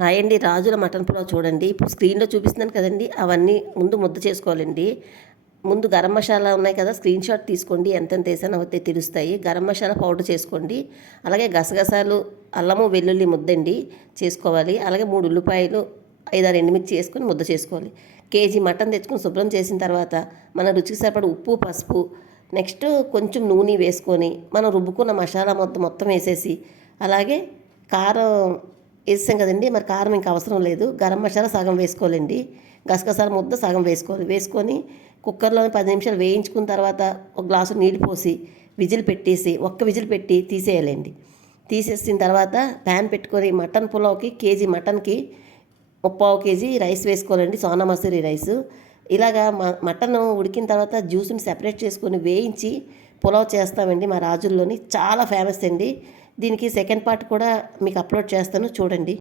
Hi అండి. రాజుల mutton pulao చూడండి. ఇప్పుడు స్క్రీన్‌లో చూపిస్తున్నాను కదండీ! అవన్నీ ముందు ముద్ద చేసుకోవాలండి. ముందు గరం మసాలా ఉన్నాయి కదా! స్క్రీన్ షాట్ తీసుకోండి. ఎంతెంత ఏసానో అవతే తెలుస్తాయి. గరం మసాలా పౌడర్ చేసుకోండి. అలాగే గసగసాలు, అల్లము, వెల్లుల్లి ముద్దండి చేసుకోవాలి. అలాగే 3 ఉల్లిపాయలు, 5, 6 ఎండుమిర్చి వేసుకొని ముద్ద చేసుకోవాలి. కేజీ మటన్ తెచ్చుకొని శుభ్రం చేసిన తర్వాత మన రుచికి సరిపడ ఉప్పు, పసుపు, నెక్స్ట్ కొంచెం నూనె వేసుకొని మనం రుబ్బుకున్న మసాలా మొత్తం వేసేసి, అలాగే కారం వేసాం కదండి. మరి కారం ఇంకా అవసరం లేదు. గరం మసాలా సగం వేసుకోవాలండి. గసగసాల ముద్ద సగం వేసుకోవాలి. వేసుకొని కుక్కర్లో 10 నిమిషాలు వేయించుకున్న తర్వాత ఒక గ్లాసు నీళ్ళు పోసి విజిల్ పెట్టేసి ఒక్క విజిల్ పెట్టి తీసేయాలండి. తీసేసిన తర్వాత ప్యాన్ పెట్టుకొని మటన్ పులావ్కి కేజీ మటన్కి 3/4 కేజీ రైస్ వేసుకోవాలండి. సోనా మసూరి రైసు. ఇలాగా మటన్ ఉడికిన తర్వాత జ్యూస్ని సెపరేట్ చేసుకొని వేయించి పులావ్ చేస్తామండి మా రాజుల్లోని. చాలా ఫేమస్ అండి. దీనికి సెకండ్ పార్ట్ కూడా మీకు అప్లోడ్ చేస్తాను చూడండి.